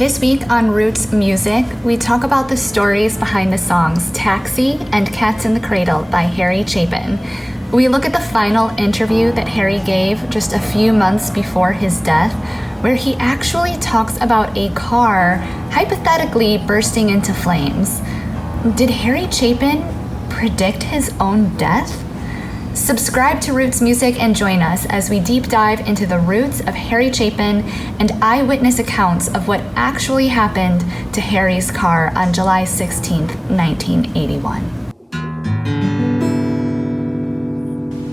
This week on Roots Music, we talk about the stories behind the songs Taxi and Cats in the Cradle by Harry Chapin. We look at the final interview that Harry gave just a few months before his death, where he actually talks about a car hypothetically bursting into flames. Did Harry Chapin predict his own death? Subscribe to Roots Music and join us as we deep dive into the roots of Harry Chapin and eyewitness accounts of what actually happened to Harry's car on July 16, 1981.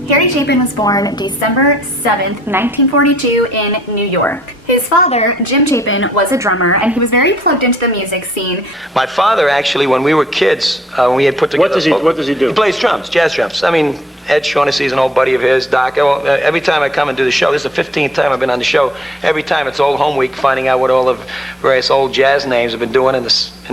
Harry Chapin was born December 7, 1942 in New York. His father, Jim Chapin, was a drummer, and he was very plugged into the music scene. My father, actually, when we were kids, when we had put together... What does he do? He plays drums, jazz drums. I mean, Ed Shaughnessy's an old buddy of his, Doc. Every time I come and do the show, this is the 15th time I've been on the show, every time it's Old Home Week, finding out what all the various old jazz names have been doing in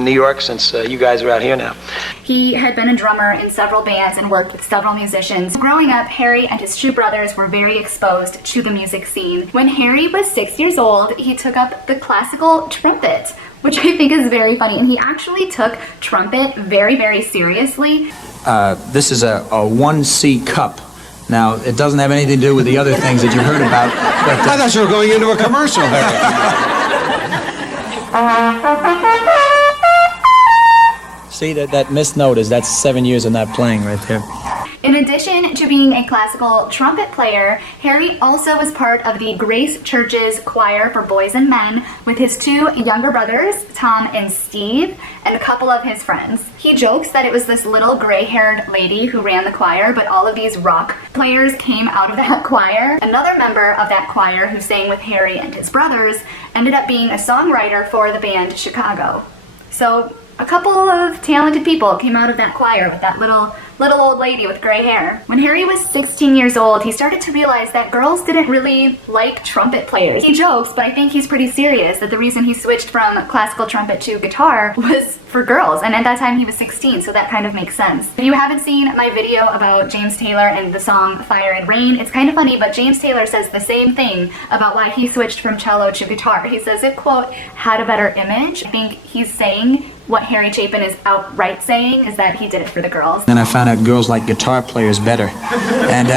New York since you guys are out here now. He had been a drummer in several bands and worked with several musicians. Growing up, Harry and his two brothers were very exposed to the music scene. When Harry was 6 years old, he took up the classical trumpet, which I think is very funny, and he actually took trumpet very, very seriously. This is a 1C cup. Now, it doesn't have anything to do with the other things that you've heard about. But, I thought you were going into a commercial, Harry. See, that missed note that's 7 years of not playing right there. In addition to being a classical trumpet player, Harry also was part of the Grace Church's choir for boys and men with his two younger brothers, Tom and Steve, and a couple of his friends. He jokes that it was this little gray-haired lady who ran the choir, but all of these rock players came out of that choir. Another member of that choir who sang with Harry and his brothers ended up being a songwriter for the band Chicago. So a couple of talented people came out of that choir with that little old lady with gray hair. When Harry was 16 years old, he started to realize that girls didn't really like trumpet players. He jokes, but I think he's pretty serious, that the reason he switched from classical trumpet to guitar was for girls, and at that time he was 16, so that kind of makes sense. If you haven't seen my video about James Taylor and the song Fire and Rain, it's kind of funny, but James Taylor says the same thing about why he switched from cello to guitar. He says it, quote, had a better image. I think he's saying what Harry Chapin is outright saying is that he did it for the girls. Then I found out girls like guitar players better. And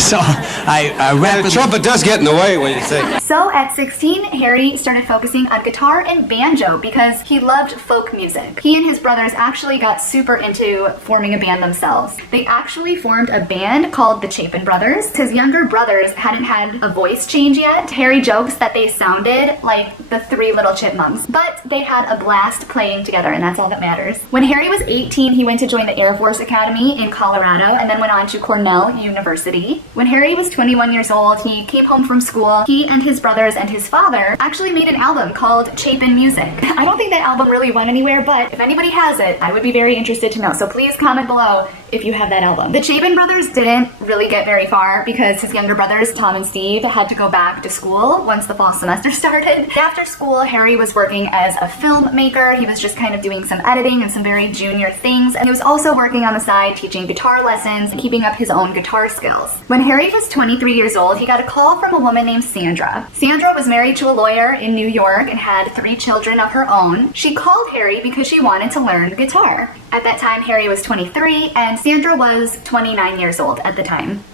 so I rapidly... The trumpet does get in the way when you sing. So at 16, Harry started focusing on guitar and banjo because he loved folk music. He and his brothers actually got super into forming a band themselves. They actually formed a band called the Chapin Brothers. His younger brothers hadn't had a voice change yet. Harry jokes that they sounded like the Three Little Chipmunks, but they had a blast playing together, and that's all that matters. When Harry was 18, he went to join the Air Force Academy in Colorado and then went on to Cornell University. When Harry was 21 years old, he came home from school. He and his brothers and his father actually made an album called Chapin Music. I don't think that album really went anywhere, but if anybody has it, I would be very interested to know. So please comment below if you have that album. The Chapin brothers didn't really get very far because his younger brothers, Tom and Steve, had to go back to school once the fall semester started. After school, Harry was working as a filmmaker. He was just kind of doing some editing and some very junior things. And he was also working on the side teaching guitar lessons and keeping up his own guitar skills. When Harry was 23 years old, he got a call from a woman named Sandra. Sandra was married to a lawyer in New York and had 3 children of her own. She called Harry because she wanted to learn guitar. At that time, Harry was 23 and Sandra was 29 years old at the time.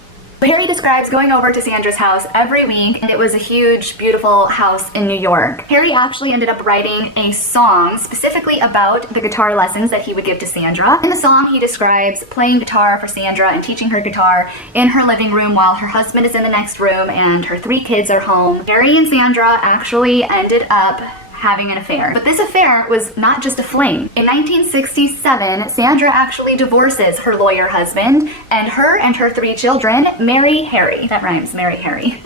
Harry describes going over to Sandra's house every week, and it was a huge, beautiful house in New York. Harry actually ended up writing a song specifically about the guitar lessons that he would give to Sandra. In the song, he describes playing guitar for Sandra and teaching her guitar in her living room while her husband is in the next room and her 3 kids are home. Harry and Sandra actually ended up having an affair. But this affair was not just a fling. In 1967, Sandra actually divorces her lawyer husband, and her 3 children marry Harry. That rhymes, marry Harry.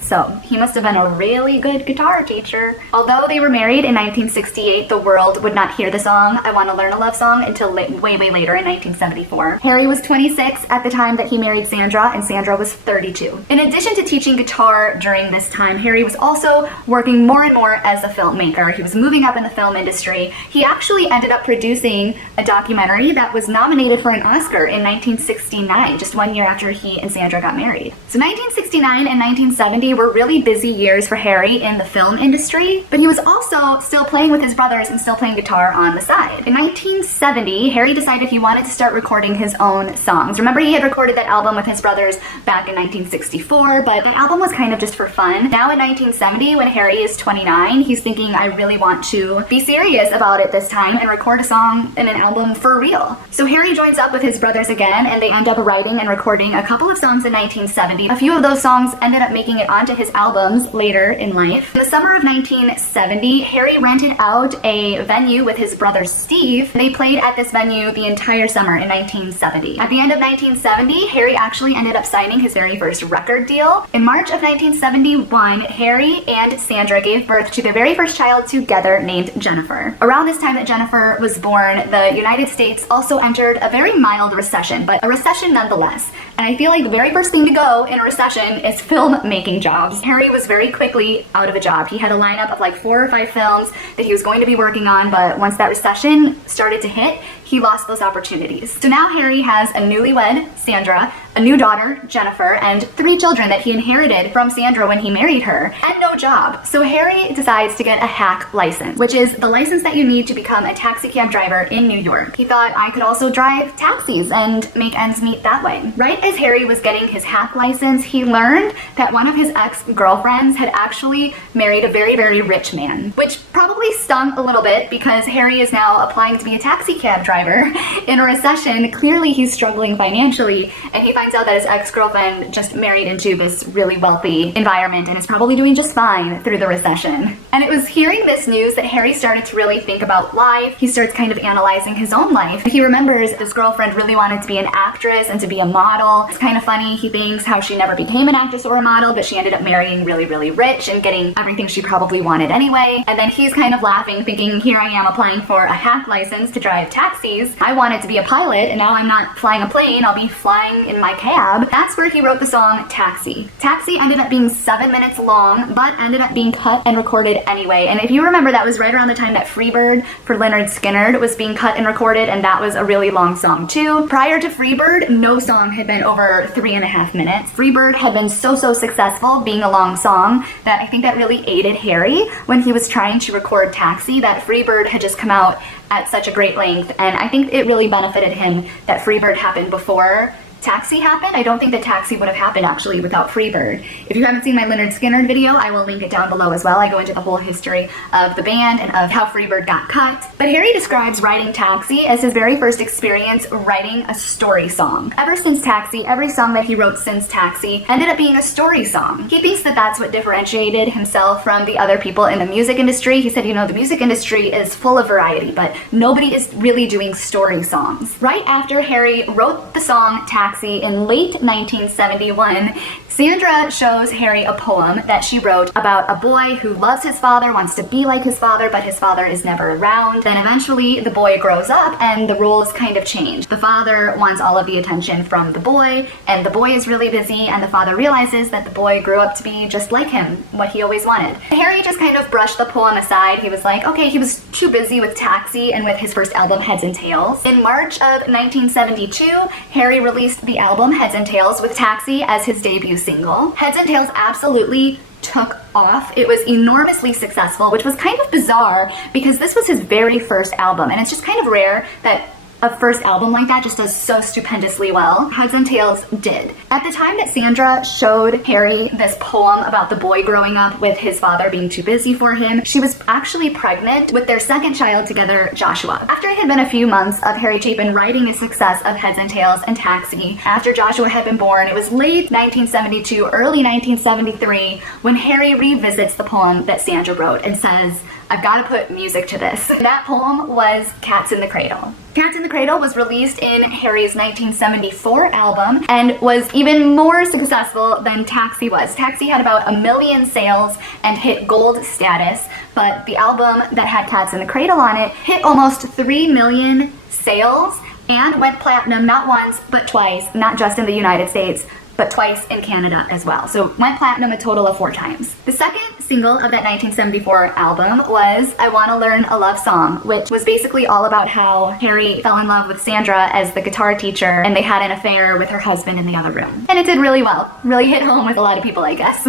So he must have been a really good guitar teacher. Although they were married in 1968, the world would not hear the song I Want to Learn a Love Song until way later in 1974. Harry was 26 at the time that he married Sandra, and Sandra was 32. In addition to teaching guitar during this time, Harry was also working more and more as a filmmaker. He was moving up in the film industry. He actually ended up producing a documentary that was nominated for an Oscar in 1969, just 1 year after he and Sandra got married. So 1969 and 1970 were really busy years for Harry in the film industry, but he was also still playing with his brothers and still playing guitar on the side. In 1970, Harry decided he wanted to start recording his own songs. Remember, he had recorded that album with his brothers back in 1964, but that album was kind of just for fun. Now in 1970, when Harry is 29, he's thinking, I really want to be serious about it this time and record a song and an album for real. So Harry joins up with his brothers again, and they end up writing and recording a couple of songs in 1970. A few of those songs ended up making it onto his albums later in life. In the summer of 1970, Harry rented out a venue with his brother Steve. They played at this venue the entire summer in 1970. At the end of 1970, Harry actually ended up signing his very first record deal. In March of 1971, Harry and Sandra gave birth to their very first child together, named Jennifer. Around this time that Jennifer was born, the United States also entered a very mild recession, but a recession nonetheless. And I feel like the very first thing to go in a recession is film-making jobs. Harry was very quickly out of a job. He had a lineup of like 4 or 5 films that he was going to be working on, but once that recession started to hit, he lost those opportunities. So now Harry has a newlywed, Sandra, a new daughter, Jennifer, and 3 children that he inherited from Sandra when he married her, and no job. So Harry decides to get a hack license, which is the license that you need to become a taxi cab driver in New York. He thought, I could also drive taxis and make ends meet that way. Right as Harry was getting his hack license, he learned that one of his ex-girlfriends had actually married a very, very rich man, which probably stung a little bit because Harry is now applying to be a taxi cab driver in a recession. Clearly he's struggling financially, and he finds out that his ex-girlfriend just married into this really wealthy environment and is probably doing just fine through the recession. And it was hearing this news that Harry started to really think about life. He starts kind of analyzing his own life. He remembers this girlfriend really wanted to be an actress and to be a model. It's kind of funny. He thinks how she never became an actress or a model, but she ended up marrying really, really rich and getting everything she probably wanted anyway. And then he's kind of laughing, thinking, here I am applying for a hack license to drive taxis. I wanted to be a pilot, and now I'm not flying a plane. I'll be flying in my cab. That's where he wrote the song Taxi. Taxi ended up being 7 minutes long, but ended up being cut and recorded anyway. And if you remember, that was right around the time that Freebird for Lynyrd Skynyrd was being cut and recorded, and that was a really long song too. Prior to Freebird, no song had been over 3.5 minutes. Freebird had been so successful being a long song that I think that really aided Harry when he was trying to record Taxi, that Freebird had just come out at such a great length, and I think it really benefited him that Freebird happened before Taxi happened. I don't think that Taxi would have happened actually without Freebird. If you haven't seen my Lynyrd Skynyrd video, I will link it down below as well. I go into the whole history of the band and of how Freebird got cut. But Harry describes writing Taxi as his very first experience writing a story song. Ever since Taxi, every song that he wrote since Taxi ended up being a story song. He thinks that that's what differentiated himself from the other people in the music industry. He said, you know, the music industry is full of variety, but nobody is really doing story songs. Right after Harry wrote the song Taxi in late 1971, Sandra shows Harry a poem that she wrote about a boy who loves his father, wants to be like his father, but his father is never around. Then eventually the boy grows up and the roles kind of change. The father wants all of the attention from the boy, and the boy is really busy, and the father realizes that the boy grew up to be just like him, what he always wanted. Harry just kind of brushed the poem aside. He was like, okay, he was too busy with Taxi and with his first album, Heads and Tails. In March of 1972, Harry released the album Heads and Tails with Taxi as his debut single. Heads and Tails absolutely took off. It was enormously successful, which was kind of bizarre because this was his very first album, and it's just kind of rare that a first album like that just does so stupendously well. Heads and Tails did. At the time that Sandra showed Harry this poem about the boy growing up with his father being too busy for him, she was actually pregnant with their second child together, Joshua. After it had been a few months of Harry Chapin writing his success of Heads and Tails and Taxi, after Joshua had been born, it was late 1972, early 1973, when Harry revisits the poem that Sandra wrote and says, I've got to put music to this. That poem was Cats in the Cradle. Cats in the Cradle was released in Harry's 1974 album and was even more successful than Taxi was. Taxi had about 1 million sales and hit gold status, but the album that had Cats in the Cradle on it hit almost 3 million sales and went platinum not once, but twice, not just in the United States, but twice in Canada as well. So went platinum a total of 4 times. The second single of that 1974 album was I Wanna Learn a Love Song, which was basically all about how Harry fell in love with Sandra as the guitar teacher and they had an affair with her husband in the other room. And it did really well. Really hit home with a lot of people, I guess.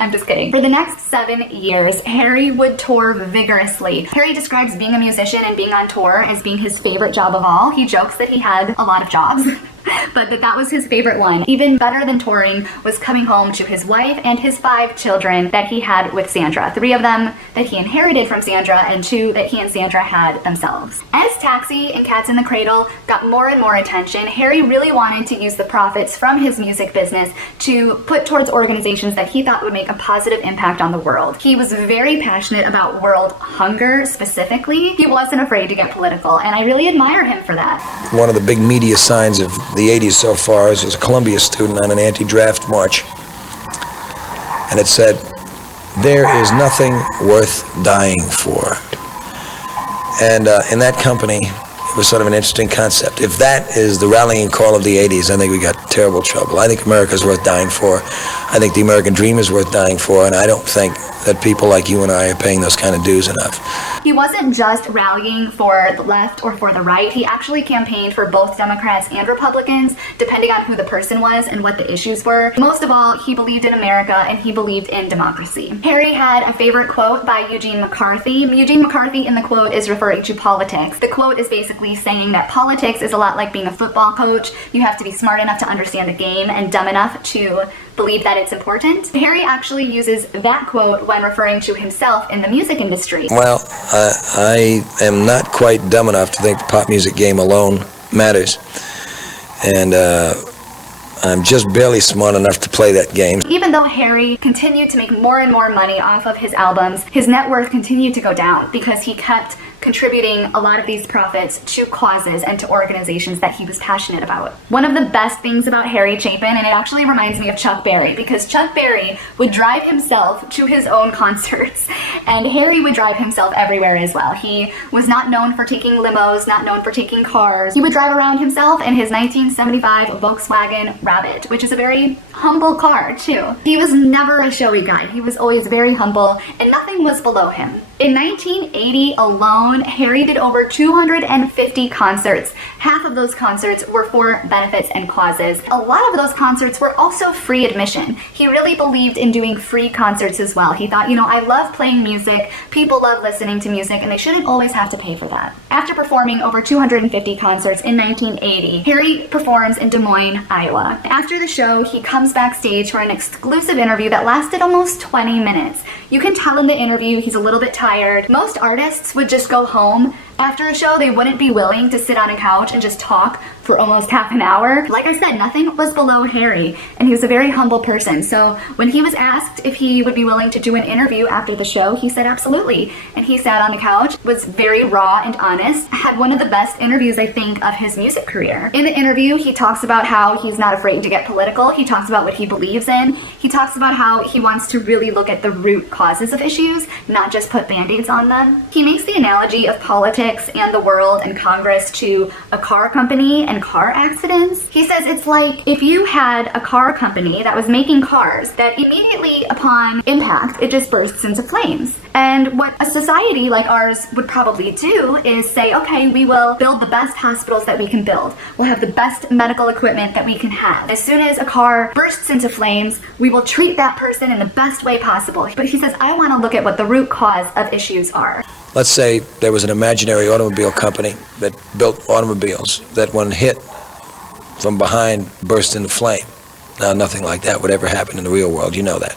I'm just kidding. For the next 7 years, Harry would tour vigorously. Harry describes being a musician and being on tour as being his favorite job of all. He jokes that he had a lot of jobs, but that was his favorite one. Even better than touring was coming home to his wife and his 5 children that he had with Sandra. 3 of them that he inherited from Sandra and 2 that he and Sandra had themselves. As Taxi and Cats in the Cradle got more and more attention, Harry really wanted to use the profits from his music business to put towards organizations that he thought would make a positive impact on the world. He was very passionate about world hunger specifically. He wasn't afraid to get political, and I really admire him for that. One of the big media signs of the 80s so far is a Columbia student on an anti-draft march. And it said, "There is nothing worth dying for." And in that company, it was sort of an interesting concept. If that is the rallying call of the 80s, I think we got terrible trouble. I think America's worth dying for. I think the American dream is worth dying for, and I don't think that people like you and I are paying those kind of dues enough. He wasn't just rallying for the left or for the right. He actually campaigned for both Democrats and Republicans, depending on who the person was and what the issues were. Most of all, he believed in America and he believed in democracy. Harry had a favorite quote by Eugene McCarthy. Eugene McCarthy in the quote is referring to politics. The quote is basically saying that politics is a lot like being a football coach. You have to be smart enough to understand the game and dumb enough to believe that it's important. Harry actually uses that quote when referring to himself in the music industry. Well, I am not quite dumb enough to think the pop music game alone matters. And I'm just barely smart enough to play that game. Even though Harry continued to make more and more money off of his albums, his net worth continued to go down because he kept contributing a lot of these profits to causes and to organizations that he was passionate about. One of the best things about Harry Chapin, and it actually reminds me of Chuck Berry, because Chuck Berry would drive himself to his own concerts, and Harry would drive himself everywhere as well. He was not known for taking limos, not known for taking cars. He would drive around himself in his 1975 Volkswagen Rabbit, which is a very humble car too. He was never a showy guy. He was always very humble, and nothing was below him. In 1980 alone, Harry did over 250 concerts. Half of those concerts were for benefits and causes. A lot of those concerts were also free admission. He really believed in doing free concerts as well. He thought, I love playing music, people love listening to music, and they shouldn't always have to pay for that. After performing over 250 concerts in 1980, Harry performs in Des Moines, Iowa. After the show, he comes backstage for an exclusive interview that lasted almost 20 minutes. You can tell in the interview he's a little bit tired. Most artists would just go home. After a show, they wouldn't be willing to sit on a couch and just talk for almost half an hour. Like I said, nothing was below Harry, and he was a very humble person. So when he was asked if he would be willing to do an interview after the show, he said absolutely. And he sat on the couch, was very raw and honest, had one of the best interviews, I think, of his music career. In the interview, he talks about how he's not afraid to get political. He talks about what he believes in. He talks about how he wants to really look at the root causes of issues, not just put band-aids on them. He makes the analogy of politics and the world and Congress to a car company and car accidents. He says it's like if you had a car company that was making cars that immediately upon impact, it just bursts into flames. And what a society like ours would probably do is say, okay, we will build the best hospitals that we can build. We'll have the best medical equipment that we can have. As soon as a car bursts into flames, we will treat that person in the best way possible. But he says, I want to look at what the root cause of issues are. Let's say there was an imaginary automobile company that built automobiles that when hit from behind burst into flame. Now, nothing like that would ever happen in the real world, you know that.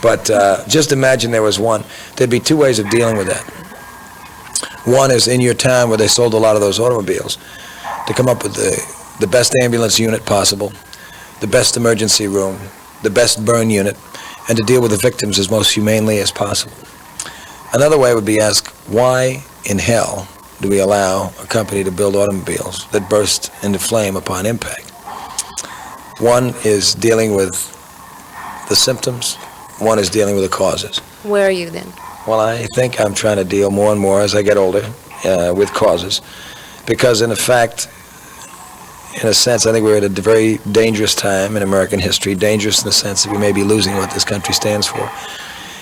But just imagine there was one. There'd be 2 ways of dealing with that. One is in your town where they sold a lot of those automobiles, to come up with the best ambulance unit possible, the best emergency room, the best burn unit, and to deal with the victims as most humanely as possible. Another way would be ask, why in hell do we allow a company to build automobiles that burst into flame upon impact? One is dealing with the symptoms, one is dealing with the causes. Where are you then? Well, I think I'm trying to deal more and more as I get older with causes, because in effect, in a sense, I think we're at a very dangerous time in American history, dangerous in the sense that we may be losing what this country stands for.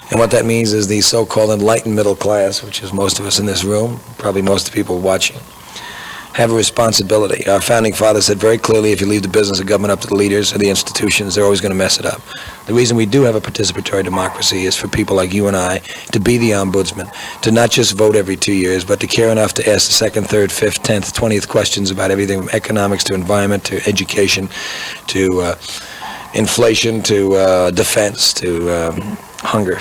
And what that means is the so-called enlightened middle class, which is most of us in this room, probably most of the people watching, have a responsibility. Our founding father said very clearly, if you leave the business of government up to the leaders or the institutions, they're always going to mess it up. The reason we do have a participatory democracy is for people like you and I to be the ombudsman, to not just vote every 2 years, but to care enough to ask the second, third, fifth, 10th, 20th questions about everything from economics to environment to education to inflation to defense to hunger.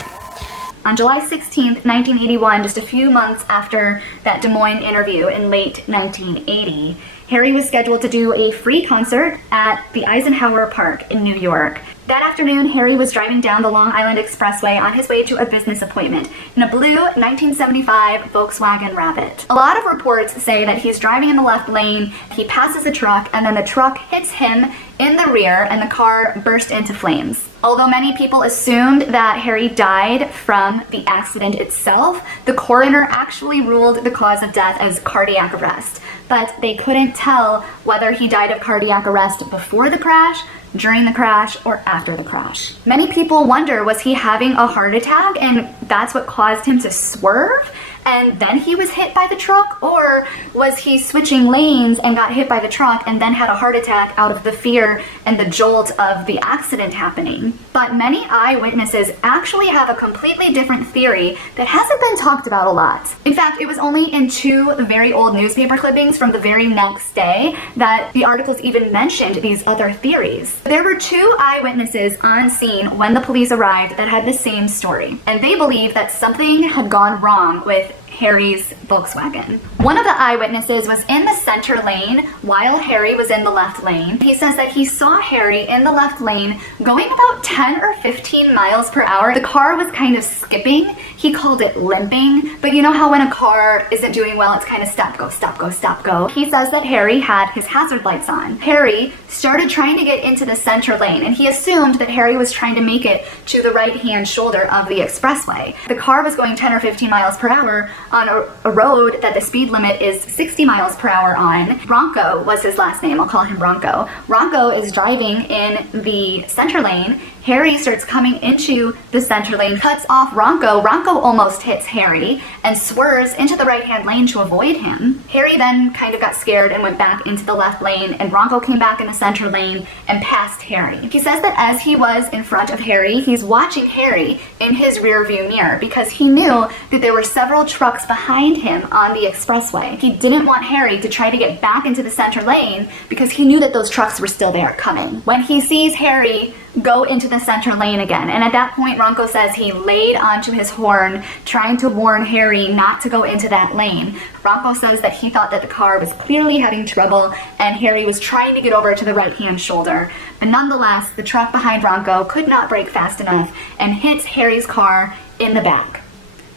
On July 16th, 1981, just a few months after that Des Moines interview in late 1980, Harry was scheduled to do a free concert at the Eisenhower Park in New York. That afternoon, Harry was driving down the Long Island Expressway on his way to a business appointment in a blue 1975 Volkswagen Rabbit. A lot of reports say that he's driving in the left lane, he passes a truck, and then the truck hits him in the rear and the car burst into flames. Although many people assumed that Harry died from the accident itself, the coroner actually ruled the cause of death as cardiac arrest. But they couldn't tell whether he died of cardiac arrest before the crash, during the crash, or after the crash. Many people wonder, was he having a heart attack and that's what caused him to swerve? And then he was hit by the truck? Or was he switching lanes and got hit by the truck and then had a heart attack out of the fear and the jolt of the accident happening? But many eyewitnesses actually have a completely different theory that hasn't been talked about a lot. In fact, it was only in two very old newspaper clippings from the very next day that the articles even mentioned these other theories. There were two eyewitnesses on scene when the police arrived that had the same story, and they believed that something had gone wrong with Harry's Volkswagen. One of the eyewitnesses was in the center lane while Harry was in the left lane. He says that he saw Harry in the left lane going about 10 or 15 miles per hour. The car was kind of skipping. He called it limping, but you know how when a car isn't doing well, it's kind of stop, go, stop, go, stop, go. He says that Harry had his hazard lights on. Harry started trying to get into the center lane, and he assumed that Harry was trying to make it to the right-hand shoulder of the expressway. The car was going 10 or 15 miles per hour on a road that the speed limit is 60 miles per hour on. Bronco was his last name. I'll call him Bronco. Bronco is driving in the center lane. Harry starts coming into the center lane, cuts off Bronco. Bronco almost hits Harry and swerves into the right-hand lane to avoid him. Harry then kind of got scared and went back into the left lane, and Bronco came back in the center lane and passed Harry. He says that as he was in front of Harry, he's watching Harry in his rear view mirror because he knew that there were several trucks behind him on the expressway. He didn't want Harry to try to get back into the center lane because he knew that those trucks were still there coming. When he sees Harry go into the center lane again, and at that point Bronco says he laid onto his horn trying to warn Harry not to go into that lane. Bronco says that he thought that the car was clearly having trouble and Harry was trying to get over to the right-hand shoulder. But nonetheless, the truck behind Bronco could not brake fast enough and hits Harry's car in the back.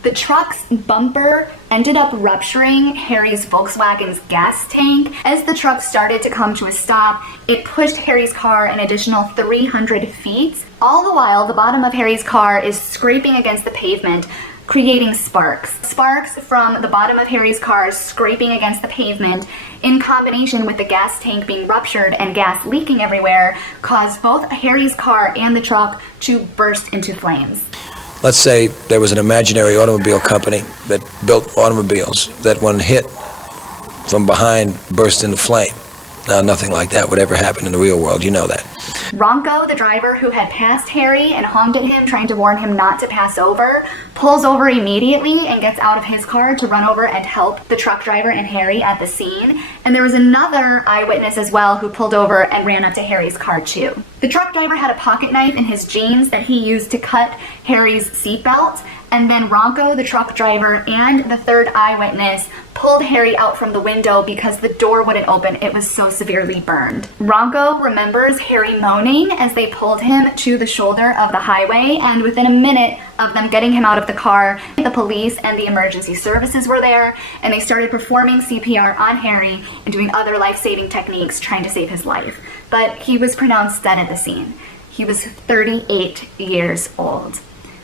The truck's bumper ended up rupturing Harry's Volkswagen's gas tank. As the truck started to come to a stop, it pushed Harry's car an additional 300 feet. All the while, the bottom of Harry's car is scraping against the pavement, creating sparks. Sparks from the bottom of Harry's car scraping against the pavement, in combination with the gas tank being ruptured and gas leaking everywhere, caused both Harry's car and the truck to burst into flames. Let's say there was an imaginary automobile company that built automobiles that when hit from behind burst into flame. Now, nothing like that would ever happen in the real world. You know that. Bronco, the driver who had passed Harry and honked at him, trying to warn him not to pass over, pulls over immediately and gets out of his car to run over and help the truck driver and Harry at the scene. And there was another eyewitness as well who pulled over and ran up to Harry's car too. The truck driver had a pocket knife in his jeans that he used to cut Harry's seatbelt. And then Bronco, the truck driver, and the third eyewitness pulled Harry out from the window because the door wouldn't open. It was so severely burned. Bronco remembers Harry moaning as they pulled him to the shoulder of the highway, and within a minute of them getting him out of the car, the police and the emergency services were there, and they started performing CPR on Harry and doing other life-saving techniques trying to save his life. But he was pronounced dead at the scene. He was 38 years old.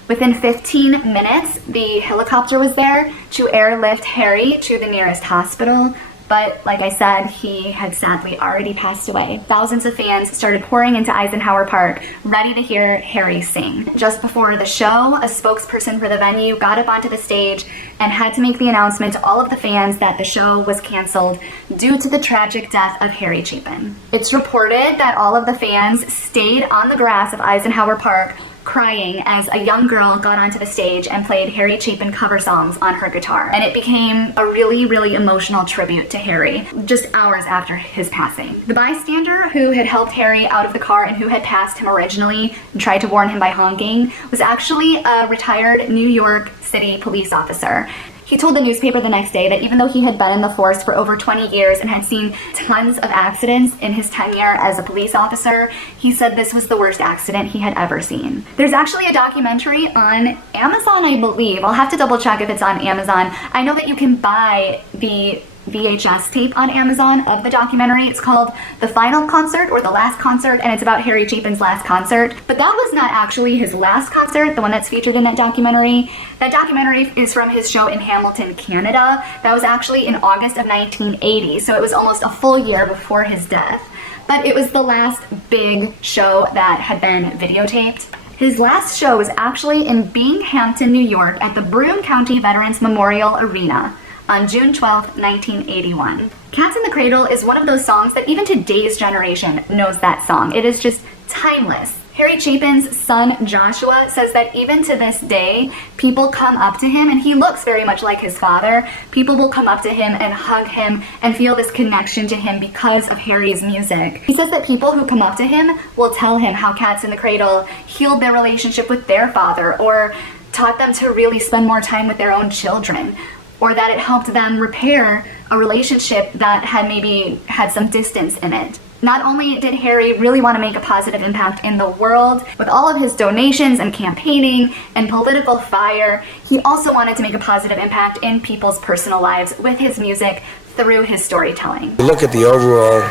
Within 15 minutes, the helicopter was there to airlift Harry to the nearest hospital, But like I said, he had sadly already passed away. Thousands of fans started pouring into Eisenhower Park, ready to hear Harry sing. Just before the show, a spokesperson for the venue got up onto the stage and had to make the announcement to all of the fans that the show was canceled due to the tragic death of Harry Chapin. It's reported that all of the fans stayed on the grass of Eisenhower Park crying as a young girl got onto the stage and played Harry Chapin cover songs on her guitar. And it became a really, really emotional tribute to Harry just hours after his passing. The bystander who had helped Harry out of the car and who had passed him originally and tried to warn him by honking was actually a retired New York City police officer. He told the newspaper the next day that even though he had been in the force for over 20 years and had seen tons of accidents in his tenure as a police officer, he said this was the worst accident he had ever seen. There's actually a documentary on Amazon, I believe. I'll have to double check if it's on Amazon. I know that you can buy the VHS tape on Amazon of the documentary. It's called The Final Concert or The Last Concert, and it's about Harry Chapin's last concert. But that was not actually his last concert, the one that's featured in that documentary. That documentary is from his show in Hamilton, Canada. That was actually in August of 1980, so it was almost a full year before his death. But it was the last big show that had been videotaped. His last show was actually in Binghamton, New York at the Broome County Veterans Memorial Arena on June 12, 1981. Cats in the Cradle is one of those songs that even today's generation knows that song. It is just timeless. Harry Chapin's son Joshua says that even to this day, people come up to him, and he looks very much like his father. People will come up to him and hug him and feel this connection to him because of Harry's music. He says that people who come up to him will tell him how Cats in the Cradle healed their relationship with their father, or taught them to really spend more time with their own children, or that it helped them repair a relationship that had maybe had some distance in it. Not only did Harry really want to make a positive impact in the world with all of his donations and campaigning and political fire, he also wanted to make a positive impact in people's personal lives with his music through his storytelling. Look at the overall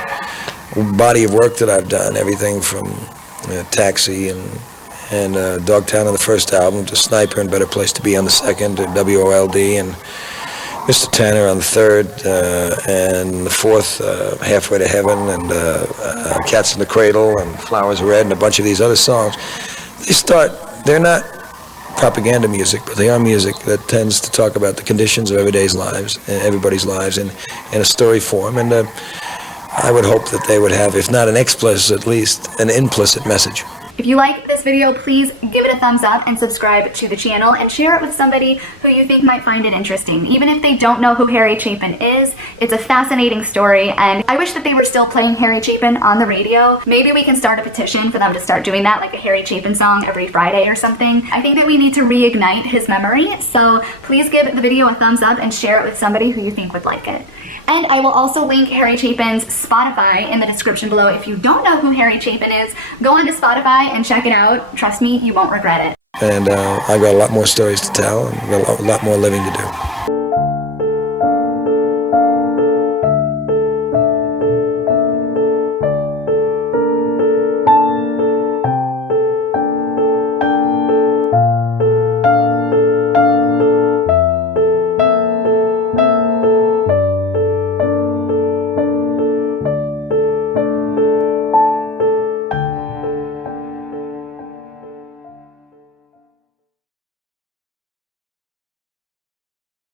body of work that I've done, everything from Taxi and Dogtown on the first album to Sniper and Better Place to Be on the second, to WOLD and Mr. Tanner on the third, and the fourth, Halfway to Heaven, and Cats in the Cradle, and Flowers of Red, and a bunch of these other songs. They're not propaganda music, but they are music that tends to talk about the conditions of everybody's lives in a story form, and I would hope that they would have, if not an explicit, at least an implicit message. If you like this video, please give it a thumbs up and subscribe to the channel and share it with somebody who you think might find it interesting. Even if they don't know who Harry Chapin is, it's a fascinating story, and I wish that they were still playing Harry Chapin on the radio. Maybe we can start a petition for them to start doing that, like a Harry Chapin song every Friday or something. I think that we need to reignite his memory, so please give the video a thumbs up and share it with somebody who you think would like it. And I will also link Harry Chapin's Spotify in the description below. If you don't know who Harry Chapin is, go onto Spotify and check it out. Trust me, you won't regret it. And I've got a lot more stories to tell, and a lot more living to do.